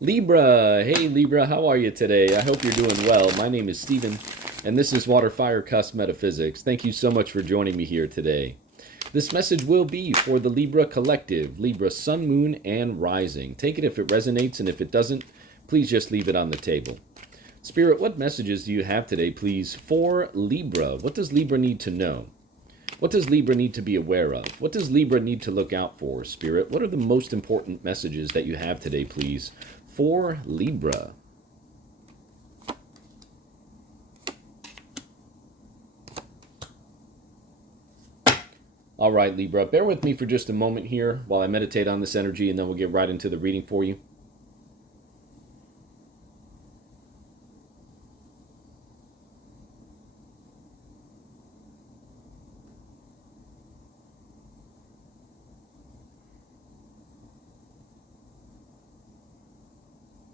Libra, hey Libra, how are you today? I hope you're doing well. My name is Steven, and this is WaterFireCusp Metaphysics. Thank you so much for joining me here today. This message will be for the Libra Collective, Libra Sun, Moon, and Rising. Take it if it resonates, and if it doesn't, please just leave it on the table. Spirit, what messages do you have today, please, for Libra? What does Libra need to know? What does Libra need to be aware of? What does Libra need to look out for, Spirit? What are the most important messages that you have today, please, for Libra? All right, Libra, bear with me for just a moment here while I meditate on this energy, and then we'll get right into the reading for you.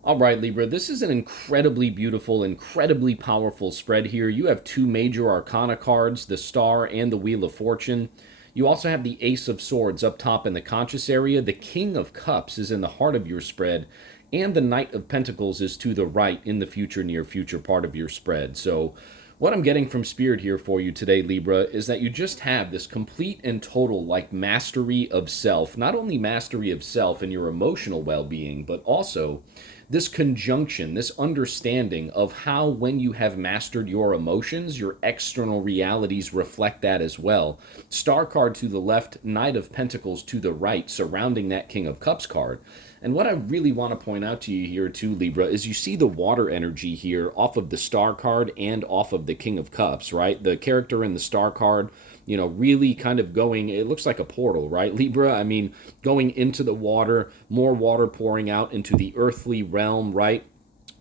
All right, Libra, this is an incredibly beautiful, incredibly powerful spread here. You have two major arcana cards, the Star and the Wheel of Fortune. You also have the Ace of Swords up top in the conscious area. The King of Cups is in the heart of your spread, and the Knight of Pentacles is to the right in the future, near future part of your spread. So what I'm getting from Spirit here for you today, Libra, is that you just have this complete and total, like, mastery of self. Not only mastery of self and your emotional well-being, but also this conjunction, this understanding of how, when you have mastered your emotions, your external realities reflect that as well. Star card to the left, Knight of Pentacles to the right, surrounding that King of Cups card. And what I really want to point out to you here too, Libra, is you see the water energy here off of the Star card and off of the King of Cups, right? The character in the Star card, really kind of going, it looks like a portal, right, Libra? I mean, going into the water, more water pouring out into the earthly realm, right?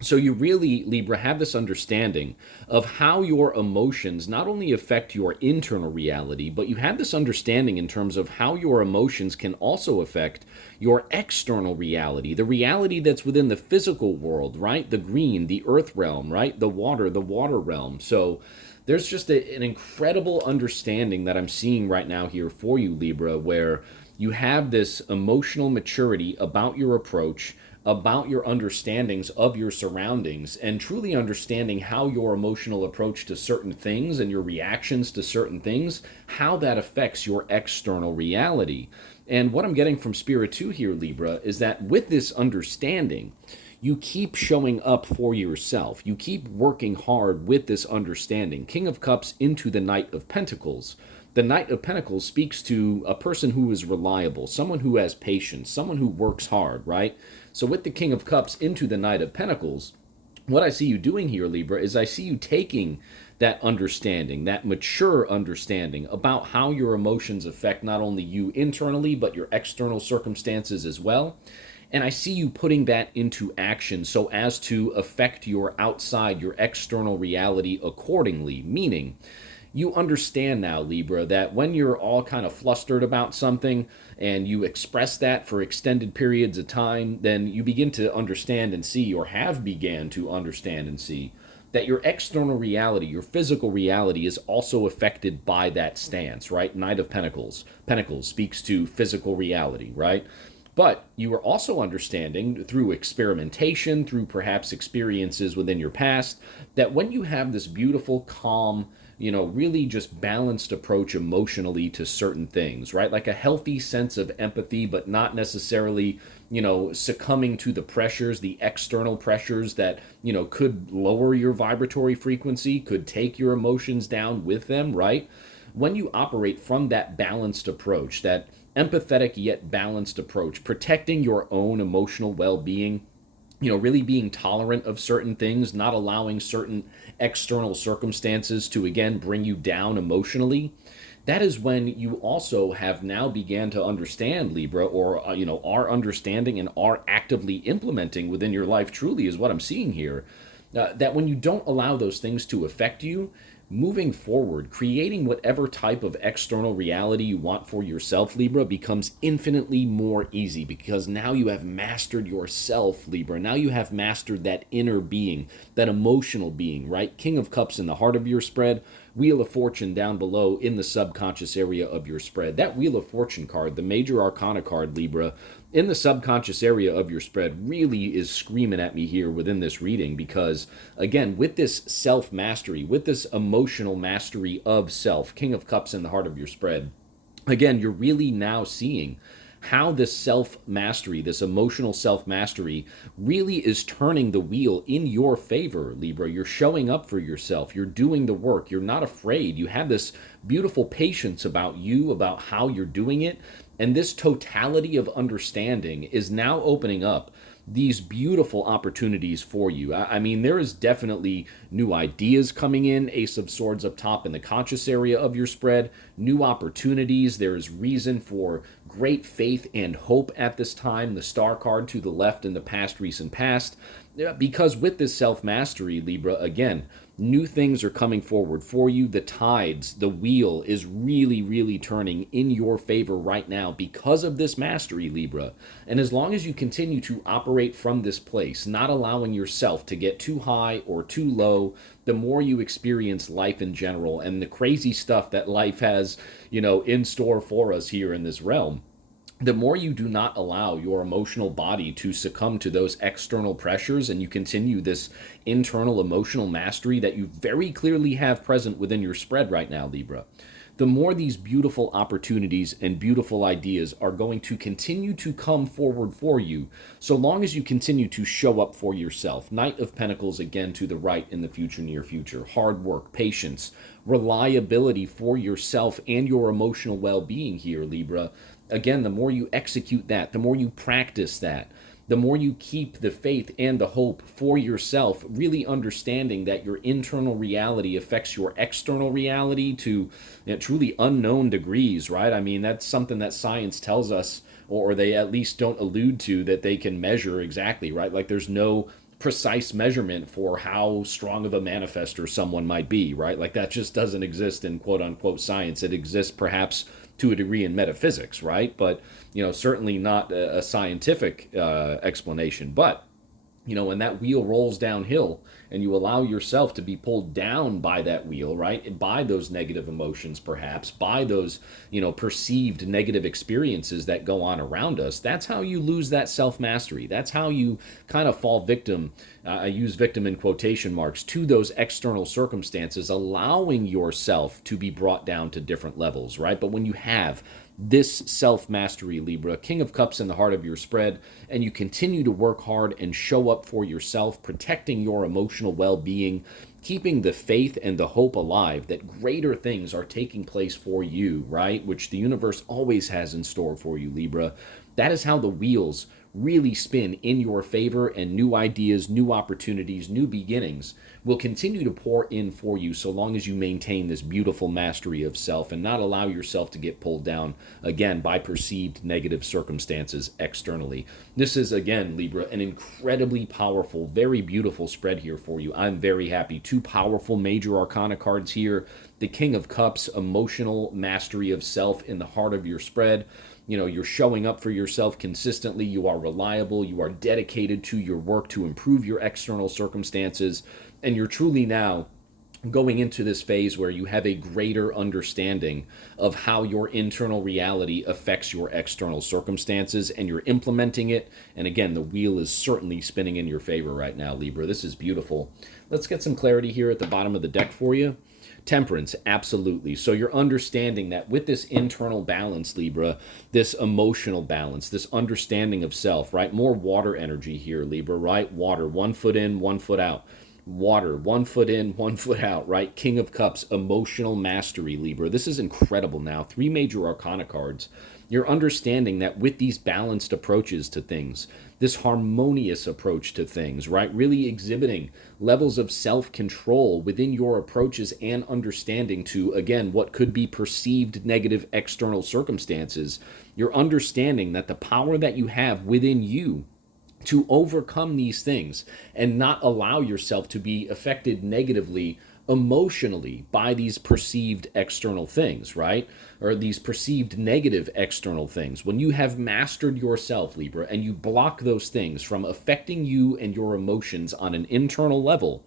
So you really, Libra, have this understanding of how your emotions not only affect your internal reality, but you have this understanding in terms of how your emotions can also affect your external reality, the reality that's within the physical world, right? The green, the earth realm, right? The water realm. So there's just an incredible understanding that I'm seeing right now here for you, Libra, where you have this emotional maturity about your approach, about your understandings of your surroundings, and truly understanding how your emotional approach to certain things and your reactions to certain things, how that affects your external reality. And what I'm getting from Spirit 2 here, Libra, is that with this understanding, you keep showing up for yourself. You keep working hard with this understanding. King of Cups into the Knight of Pentacles. The Knight of Pentacles speaks to a person who is reliable, someone who has patience, someone who works hard, right? So with the King of Cups into the Knight of Pentacles, what I see you doing here, Libra, is I see you taking that understanding, that mature understanding about how your emotions affect not only you internally, but your external circumstances as well. And I see you putting that into action so as to affect your outside, your external reality accordingly. Meaning, you understand now, Libra, that when you're all kind of flustered about something and you express that for extended periods of time, then you begin to understand and see, or have began to understand and see, that your external reality, your physical reality, is also affected by that stance, right? Knight of Pentacles. Pentacles speaks to physical reality, right? But you are also understanding through experimentation, through perhaps experiences within your past, that when you have this beautiful, calm, really just balanced approach emotionally to certain things, right? Like a healthy sense of empathy, but not necessarily, succumbing to the pressures, the external pressures that, could lower your vibratory frequency, could take your emotions down with them, right? When you operate from that balanced approach, that empathetic yet balanced approach, protecting your own emotional well being, really being tolerant of certain things, not allowing certain external circumstances to, again, bring you down emotionally. That is when you also have now began to understand, Libra, or, are understanding and are actively implementing within your life, truly, is what I'm seeing here. That when you don't allow those things to affect you, moving forward, creating whatever type of external reality you want for yourself, Libra, becomes infinitely more easy because now you have mastered yourself, Libra. Now you have mastered that inner being, that emotional being, right? King of Cups in the heart of your spread, Wheel of Fortune down below in the subconscious area of your spread. That Wheel of Fortune card, the major arcana card, Libra, in the subconscious area of your spread really is screaming at me here within this reading because, again, with this self-mastery, with this emotional mastery of self, King of Cups in the heart of your spread, again, you're really now seeing how this self mastery, this emotional self mastery, really is turning the wheel in your favor, Libra. You're showing up for yourself. You're doing the work. You're not afraid. You have this beautiful patience about you, about how you're doing it. And this totality of understanding is now opening up these beautiful opportunities for you. I mean, there is definitely new ideas coming in, Ace of Swords up top in the conscious area of your spread, new opportunities. There is reason for great faith and hope at this time. The Star card to the left in the past, recent past. Because with this self-mastery, Libra, again, new things are coming forward for you. The tides, the wheel is really, really turning in your favor right now because of this mastery, Libra. And as long as you continue to operate from this place, not allowing yourself to get too high or too low, the more you experience life in general and the crazy stuff that life has, in store for us here in this realm, the more you do not allow your emotional body to succumb to those external pressures and you continue this internal emotional mastery that you very clearly have present within your spread right now, Libra, the more these beautiful opportunities and beautiful ideas are going to continue to come forward for you, so long as you continue to show up for yourself. Knight of Pentacles again to the right in the future, near future. Hard work, patience, reliability for yourself and your emotional well-being here, Libra. Again, the more you execute that, the more you practice that, the more you keep the faith and the hope for yourself, really understanding that your internal reality affects your external reality to truly unknown degrees, right? I mean, that's something that science tells us, or they at least don't allude to, that they can measure exactly, right? Like there's no precise measurement for how strong of a manifester someone might be, right? Like that just doesn't exist in quote unquote science. It exists perhaps to a degree in metaphysics, right? But, certainly not a scientific explanation. But, when that wheel rolls downhill and you allow yourself to be pulled down by that wheel, right? By those negative emotions, perhaps, by those, perceived negative experiences that go on around us, that's how you lose that self-mastery. That's how you kind of fall victim, I use victim in quotation marks, to those external circumstances, allowing yourself to be brought down to different levels, right? But when you have this self-mastery, Libra, King of Cups in the heart of your spread, and you continue to work hard and show up for yourself, protecting your emotional well-being, keeping the faith and the hope alive that greater things are taking place for you, right? Which the universe always has in store for you, Libra. That is how the wheels really spin in your favor, and new ideas, new opportunities, new beginnings will continue to pour in for you so long as you maintain this beautiful mastery of self and not allow yourself to get pulled down again by perceived negative circumstances externally. This is, again, Libra, an incredibly powerful, very beautiful spread here for you. I'm very happy. Two powerful major arcana cards here. The King of Cups, emotional mastery of self in the heart of your spread. You're showing up for yourself consistently. You are reliable. You are dedicated to your work to improve your external circumstances. And you're truly now going into this phase where you have a greater understanding of how your internal reality affects your external circumstances, and you're implementing it. And again, the wheel is certainly spinning in your favor right now, Libra. This is beautiful. Let's get some clarity here at the bottom of the deck for you. Temperance, absolutely. So you're understanding that with this internal balance, Libra, this emotional balance, this understanding of self, right? More water energy here, Libra, right? Water, 1 foot in, 1 foot out. Water, 1 foot in, 1 foot out, right? King of Cups, emotional mastery, Libra. This is incredible now. 3 major arcana cards. You're understanding that with these balanced approaches to things, this harmonious approach to things, right? Really exhibiting levels of self-control within your approaches and understanding to, again, what could be perceived negative external circumstances. You're understanding that the power that you have within you to overcome these things and not allow yourself to be affected negatively emotionally by these perceived external things, right? Or these perceived negative external things. When you have mastered yourself, Libra, and you block those things from affecting you and your emotions on an internal level,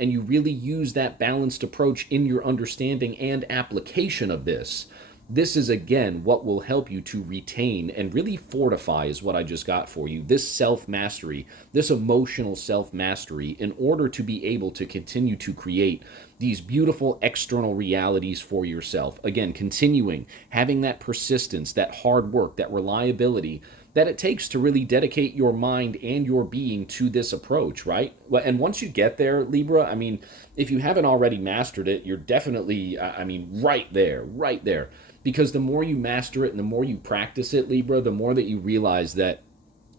and you really use that balanced approach in your understanding and application of this, this is again what will help you to retain and really fortify, is what I just got for you, this self mastery, this emotional self mastery, in order to be able to continue to create these beautiful external realities for yourself. Again, continuing having that persistence, that hard work, that reliability that it takes to really dedicate your mind and your being to this approach, right? And once you get there, Libra, I mean, if you haven't already mastered it, you're definitely, I mean, right there, right there. Because the more you master it and the more you practice it, Libra, the more that you realize that,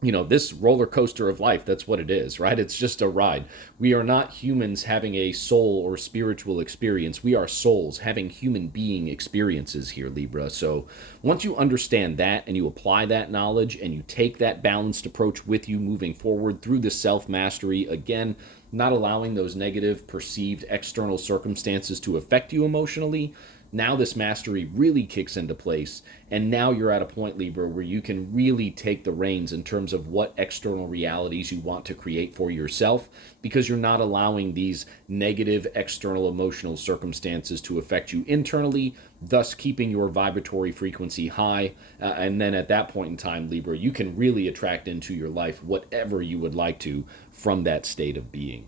this roller coaster of life, that's what it is, right? It's just a ride. We are not humans having a soul or spiritual experience. We are souls having human being experiences here, Libra. So once you understand that and you apply that knowledge and you take that balanced approach with you moving forward through the self-mastery, again, not allowing those negative perceived external circumstances to affect you emotionally, now this mastery really kicks into place, and now you're at a point, Libra, where you can really take the reins in terms of what external realities you want to create for yourself, because you're not allowing these negative external emotional circumstances to affect you internally, thus keeping your vibratory frequency high. And then at that point in time, Libra, you can really attract into your life whatever you would like to from that state of being.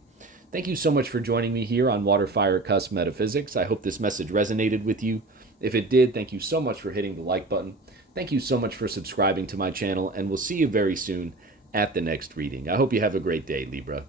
Thank you so much for joining me here on Water Fire Cusp Metaphysics. I hope this message resonated with you. If it did, thank you so much for hitting the like button. Thank you so much for subscribing to my channel, and we'll see you very soon at the next reading. I hope you have a great day, Libra.